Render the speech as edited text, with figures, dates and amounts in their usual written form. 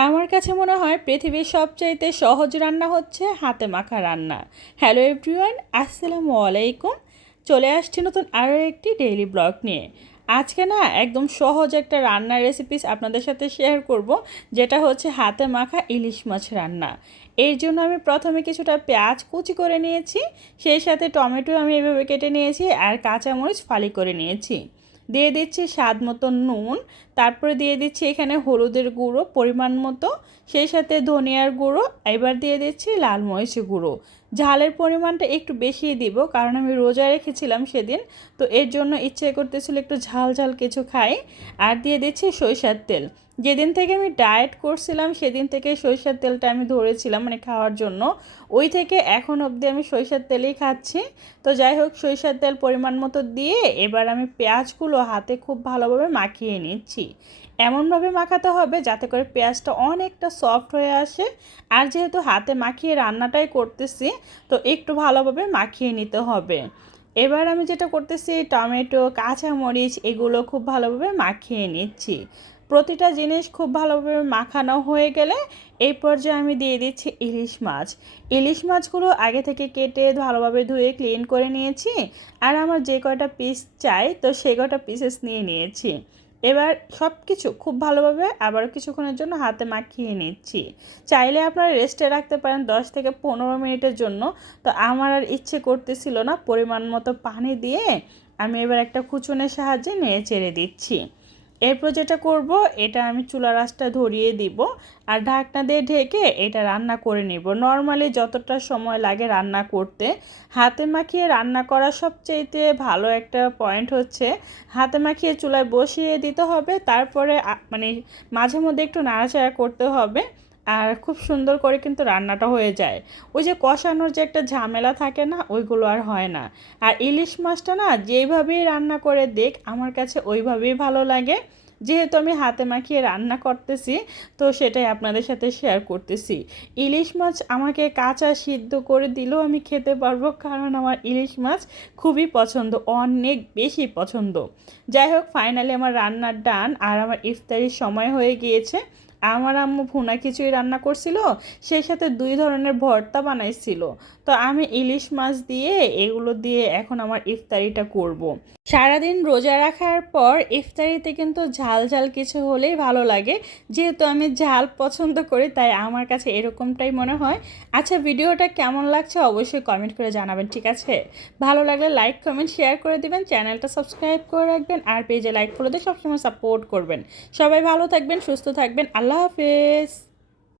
আমার কাছে মনে হয় পৃথিবীর সবচাইতে সহজ রান্না হচ্ছে হাতে মাখা রান্না। হ্যালো এভরিওয়ান, আসসালামু আলাইকুম। চলে আসছি নতুন আরও একটি ডেইলি ব্লগ নিয়ে। আজকে না একদম সহজ একটা রান্নার রেসিপিস আপনাদের সাথে শেয়ার করব, যেটা হচ্ছে হাতে মাখা ইলিশ মাছ রান্না। এর জন্য আমি প্রথমে কিছুটা পেঁয়াজ কুচি করে নিয়েছি, সেই সাথে টমেটো আমি এভাবে কেটে নিয়েছি, আর কাঁচামরিচ ফালি করে নিয়েছি। দিয়ে দিচ্ছি স্বাদ মতো নুন, তারপরে দিয়ে দিচ্ছি এখানে হলুদের গুঁড়ো পরিমাণ মতো, সেই সাথে ধনিয়ার গুঁড়ো, এবার দিয়ে দিচ্ছি লাল মরিচের গুঁড়ো। ঝালের পরিমাণটা একটু বেশিই দিব, কারণ আমি রোজা রেখেছিলাম সেদিন, তো এর জন্য ইচ্ছে করতেছিল একটু ঝাল ঝাল কিছু খাই। আর দিয়ে দিচ্ছি সরিষার তেল। যেদিন থেকে আমি ডায়েট করছিলাম সেদিন থেকে সরিষার তেলটা আমি ধরেছিলাম মানে খাওয়ার জন্য, ওই থেকে এখন অবধি আমি সরিষার তেলেই খাচ্ছি। তো যাই হোক, সরিষার তেল পরিমাণ মতো দিয়ে এবার আমি পেঁয়াজগুলো হাতে খুব ভালোভাবে মাখিয়ে নিচ্ছি। এমনভাবে মাখাতে হবে যাতে করে পেঁয়াজটা অনেকটা সফট হয়ে আসে। আর যেহেতু হাতে মাখিয়ে রান্নাটাই করতেছি, তো একটু ভালোভাবে মাখিয়ে নিতে হবে। এবার আমি যেটা করতেছি, টমেটো কাঁচামরিচ এগুলো খুব ভালোভাবে মাখিয়ে নিচ্ছি। প্রতিটা জিনিস খুব ভালোভাবে মাখানো হয়ে গেলে এই পর্যায়ে আমি দিয়ে দিচ্ছি ইলিশ মাছ। ইলিশ মাছগুলো আগে থেকে কেটে ভালোভাবে ধুয়ে ক্লিন করে নিয়েছি। আর আমার যে কয়টা পিস চাই, তো সে কয়টা পিসেস নিয়ে নিয়েছি। এবার সব কিছু খুব ভালোভাবে আবারও কিছুক্ষণের জন্য হাতে মাখিয়ে নিচ্ছি। চাইলে আপনারা রেস্টে রাখতে পারেন 10 থেকে 15 মিনিটের জন্য। তো আমার আর ইচ্ছে করতেছিল না, পরিমাণ মতো পানি দিয়ে আমি এবার একটা খুচুনের সাহায্যে নেড়ে চেড়ে দিচ্ছি। এরপর যেটা করব, এটা আমি চুলার আঁচটা ধরিয়ে দিব, আর ঢাকনা দিয়ে ঢেকে এটা রান্না করে নিব। নর্মালি যতটা সময় লাগে রান্না করতে, হাতে মাখিয়ে রান্না করা সবচাইতে ভালো একটা পয়েন্ট হচ্ছে হাতে মাখিয়ে চুলায় বসিয়ে দিতে হবে, তারপরে মানে মাঝে মধ্যে একটু নাড়াচাড়া করতে হবে। আর খুব সুন্দর করে কিন্তু রান্নাটা হয়ে যায়। ওই যে কষানোর যে একটা ঝামেলা থাকে না, ওইগুলো আর হয় না। আর ইলিশ মাছটা না যেইভাবেই রান্না করে দেখ, আমার কাছে ওইভাবেই ভালো লাগে। যেহেতু আমি হাতে মাখিয়ে রান্না করতেছি, তো সেটাই আপনাদের সাথে শেয়ার করতেছি। ইলিশ মাছ আমাকে কাঁচা সিদ্ধ করে দিলেও আমি খেতে পারবো, কারণ আমার ইলিশ মাছ খুবই পছন্দ, অনেক বেশি পছন্দ। যাই হোক, ফাইনালি আমার রান্নার ডান, আর আমার ইফতারির সময় হয়ে গিয়েছে। আমার আম্মু ভুনা খিচুড়ি রান্না করছিল, সেই সাথে 2 ধরনের ভর্তা বানাইছিল। তো আমি ইলিশ মাছ দিয়ে এগুলো দিয়ে এখন আমার ইফতারিটা করব। সারাদিন রোজা রাখার পর ইফতারিতে কিন্তু ঝাল ঝাল কিছু হলেই ভালো লাগে। যেহেতু আমি ঝাল পছন্দ করি, তাই আমার কাছে এরকমটাই মনে হয়। আচ্ছা, ভিডিওটা কেমন লাগছে অবশ্যই কমেন্ট করে জানাবেন, ঠিক আছে? ভালো লাগলে লাইক কমেন্ট শেয়ার করে দিবেন, চ্যানেলটা সাবস্ক্রাইব করে রাখবেন, আর পেজে লাইক ফলো দিয়ে সবসময় সাপোর্ট করবেন। সবাই ভালো থাকবেন, সুস্থ থাকবেন। আল্লাহ হাফেজ।